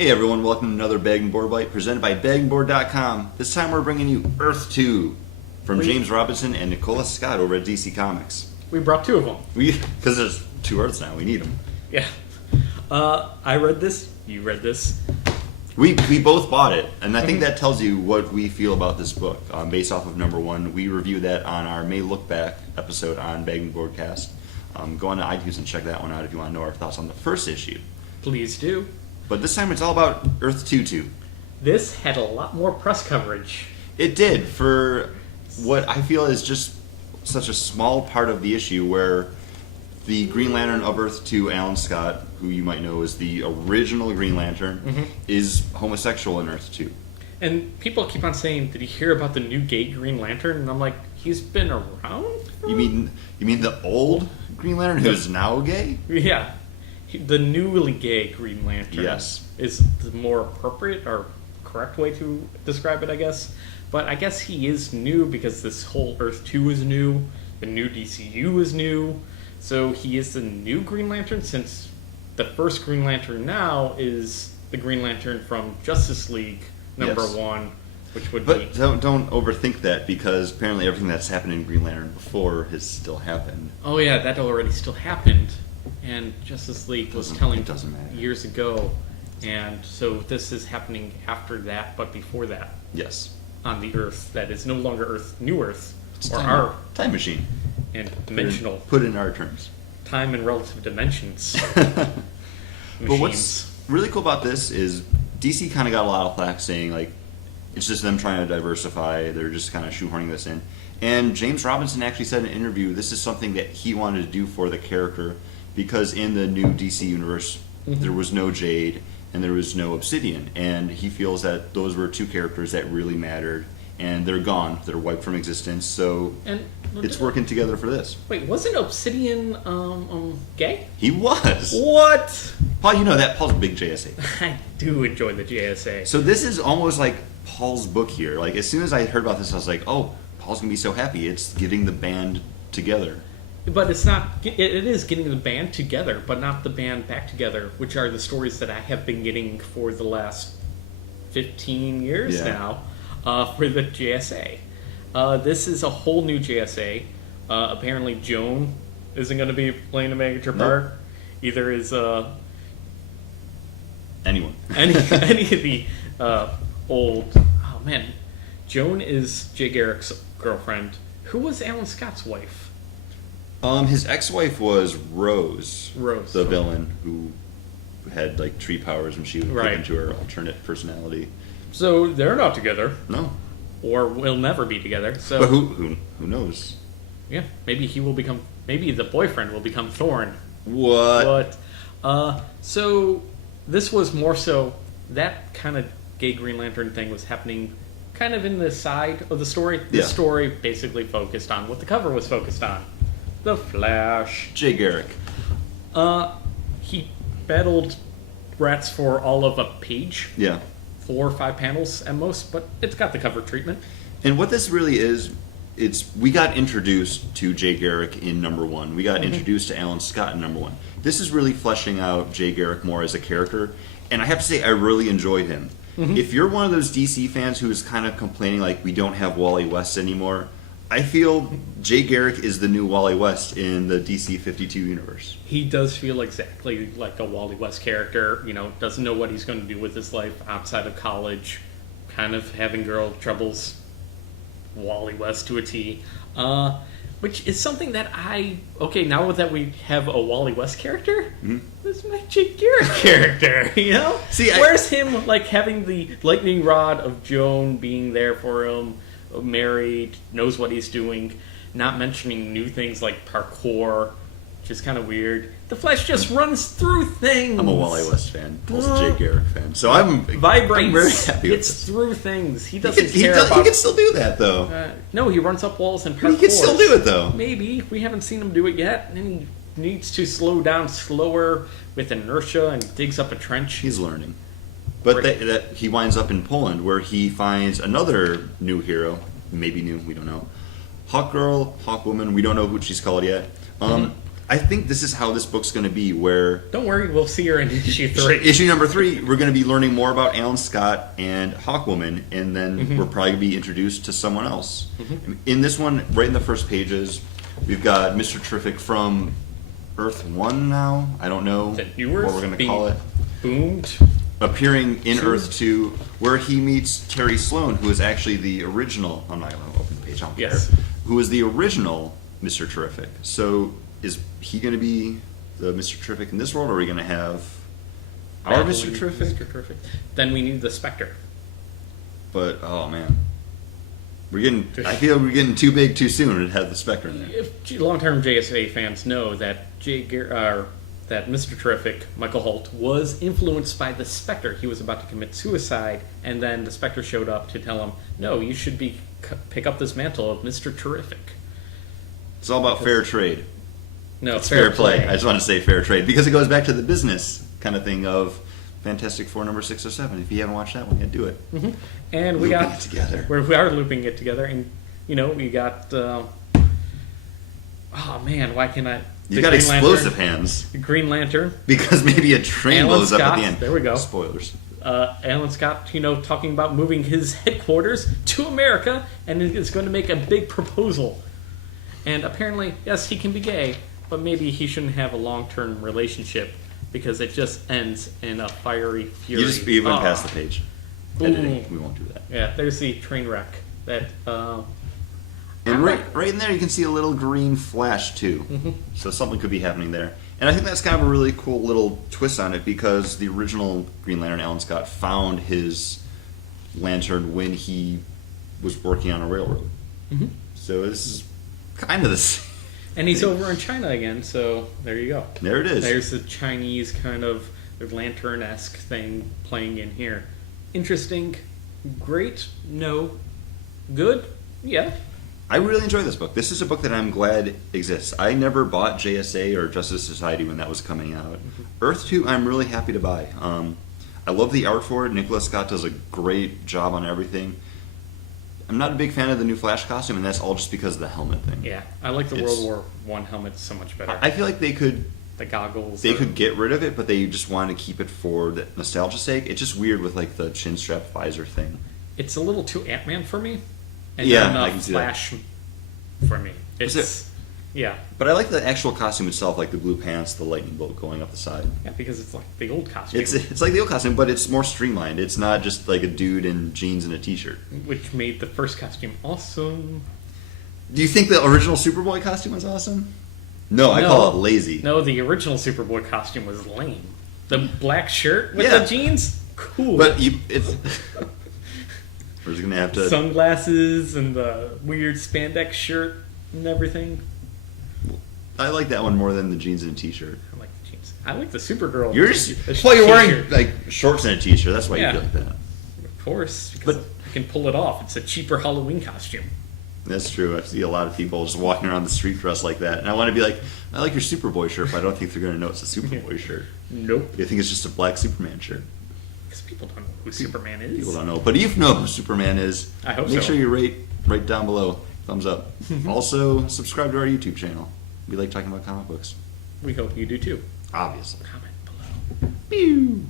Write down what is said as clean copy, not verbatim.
Hey everyone, welcome to another Bag and Board Bite presented by bagandboard.com. This time we're bringing you Earth 2 from James Robinson and Nicola Scott over at DC Comics. We brought two of them. Because there's two Earths now, we need them. Yeah. I read this, you read this. We both bought it, and I think that tells you what we feel about this book. Based off of number one, we reviewed that on our May Look Back episode on Bag and Boardcast. Go on to iTunes and check that one out if you want to know our thoughts on the first issue. Please do. But this time it's all about Earth 2-2. This had a lot more press coverage. It did, for what I feel is just such a small part of the issue where the Green Lantern of Earth 2, Alan Scott, who you might know as the original Green Lantern, is homosexual in Earth 2. And people keep on saying, did you hear about the new gay Green Lantern? And I'm like, he's been around? You mean the old Green Lantern who is now gay? Yeah. The newly gay Green Lantern is the more appropriate or correct way to describe it, I guess. But I guess he is new because this whole Earth 2 is new, the new DCU is new, so he is the new Green Lantern since the first Green Lantern now is the Green Lantern from Justice League number 1, which would be... But don't overthink that, because apparently everything that's happened in Green Lantern before has still happened. Oh yeah, that already still happened. And Justice League was telling years ago, and so this is happening after that, but before that. Yes. On the Earth that is no longer Earth, New Earth, it's our time machine, and dimensional. Put in our terms. Time and relative dimensions. But what's really cool about this is DC kind of got a lot of flack saying like it's just them trying to diversify. They're just kind of shoehorning this in. And James Robinson actually said in an interview this is something that he wanted to do for the character. Because in the new DC universe, there was no Jade and there was no Obsidian. And he feels that those were two characters that really mattered. And they're gone. They're wiped from existence. So it's working together for this. Wait, wasn't Obsidian gay? He was. What? Paul, you know that. Paul's a big JSA. I do enjoy the JSA. So this is almost like Paul's book here. Like as soon as I heard about this, I was like, oh, Paul's going to be so happy. It's getting the band together. But it's not. It is getting the band together, but not the band back together, which are the stories that I have been getting for the last 15 years now for the JSA. This is a whole new JSA. Apparently, Joan isn't going to be playing a major part. Either is anyone. any of the old. Oh man, Joan is Jay Garrick's girlfriend. Who was Alan Scott's wife? His ex-wife was Rose, the villain who had like tree powers, and she would get into her alternate personality. So they're not together. No, or will never be together. So, but who knows? Yeah, maybe he will become. Maybe the boyfriend will become Thorn. What? So this was more so that kind of gay Green Lantern thing was happening. Kind of in the side of the story. This story basically focused on what the cover was focused on. The Flash. Jay Garrick. He battled rats for all of a page. Yeah. 4 or 5 panels at most, but it's got the cover treatment. And what this really is, we got introduced to Jay Garrick in number 1. We got introduced to Alan Scott in number 1. This is really fleshing out Jay Garrick more as a character, and I have to say I really enjoyed him. If you're one of those DC fans who is kind of complaining like we don't have Wally West anymore, I feel Jay Garrick is the new Wally West in the DC 52 universe. He does feel exactly like a Wally West character, doesn't know what he's going to do with his life outside of college, kind of having girl troubles, Wally West to a T, which is something that now that we have a Wally West character, this is my Jay Garrick character, See, where's him, like, having the lightning rod of Joan being there for him, married, knows what he's doing, not mentioning new things like parkour, which is kind of weird. The Flash just runs through things. I'm a Wally West fan. Paul's a Jay Garrick fan. So I'm very happy with this. Through things. He doesn't care about... He can still do that, though. No, he runs up walls and parkour. He can still do it, though. Maybe. We haven't seen him do it yet. And he needs to slow down slower with inertia and digs up a trench. He's learning. But that he winds up in Poland, where he finds another new hero. Maybe new, we don't know. Hawk Girl, Hawk Woman, we don't know who she's called yet. I think this is how this book's going to be, where Don't worry, we'll see her in issue 3. issue number 3, we're going to be learning more about Alan Scott and Hawkwoman, and then we're probably going to be introduced to someone else. In this one, right in the first pages, we've got Mr. Terrific from Earth 1 now. I don't know The new what Earth we're going to being call it. Boomed. Appearing in 2. Earth 2, where he meets Terry Sloan, who is actually the original. I'm not going to open the page. I don't Yes. care. Who is the original Mr. Terrific? So is he going to be the Mr. Terrific in this world, or are we going to have our Mr. Terrific? Mr. Terrific. Then we need the Spectre. But oh man, I feel we're getting too big too soon to have the Spectre in there. If long-term JSA fans know that that Mr. Terrific, Michael Holt, was influenced by the Spectre. He was about to commit suicide, and then the Spectre showed up to tell him, "No, you should pick up this mantle of Mr. Terrific." It's all about fair trade. No, It's fair play. I just want to say fair trade because it goes back to the business kind of thing of Fantastic Four number 6 or 7. If you haven't watched that one yet, do it. And we Looping got it together. We are looping it together, and we got. Oh man, why can I? You got explosive hands. The Green Lantern. Because maybe a train Alan blows up Scott, at the end. there we go. Spoilers. Alan Scott, talking about moving his headquarters to America, and is going to make a big proposal. And apparently, yes, he can be gay, but maybe he shouldn't have a long-term relationship because it just ends in a fiery fury. You went past the page. Editing. Ooh. We won't do that. Yeah, there's the train wreck that. And right in there, you can see a little green flash too. So something could be happening there. And I think that's kind of a really cool little twist on it because the original Green Lantern, Alan Scott, found his lantern when he was working on a railroad. So this is kind of the same. And he's over in China again, so there you go. There it is. There's the Chinese kind of lantern-esque thing playing in here. Interesting. Great. No. Good. Yeah. I really enjoy this book. This is a book that I'm glad exists. I never bought JSA or Justice Society when that was coming out. Earth 2, I'm really happy to buy. I love the art for it. Nicola Scott does a great job on everything. I'm not a big fan of the new Flash costume, and that's all just because of the helmet thing. Yeah, I like the World War I helmet so much better. I feel like they could the goggles. They could get rid of it, but they just want to keep it for the nostalgia's sake. It's just weird with like the chin strap visor thing. It's a little too Ant-Man for me. And Yeah, not I enough can see Flash for me. Yeah. But I like the actual costume itself, like the blue pants, the lightning bolt going up the side. Yeah, because it's like the old costume. It's like the old costume, but it's more streamlined. It's not just like a dude in jeans and a t-shirt. Which made the first costume awesome. Do you think the original Superboy costume was awesome? No, I call it lazy. No, the original Superboy costume was lame. The black shirt with Yeah. the jeans, cool. But it's we're just gonna have to. Sunglasses and the weird spandex shirt and everything. I like that one more than the jeans and t-shirt. I like the jeans. I like the Supergirl. You're wearing like shorts and a t-shirt. That's why Yeah. you feel like that. Of course, because I can pull it off. It's a cheaper Halloween costume. That's true. I see a lot of people just walking around the street dressed like that, and I want to be like, I like your Superboy shirt, but I don't think they're going to know it's a Superboy shirt. Nope. They think it's just a black Superman shirt. Because people don't know who Superman is. People don't know, but if you know who Superman is, I hope make so. sure you rate down below. Thumbs up. Also, subscribe to our YouTube channel. We like talking about comic books. We hope you do too. Obviously. Comment below. Pew!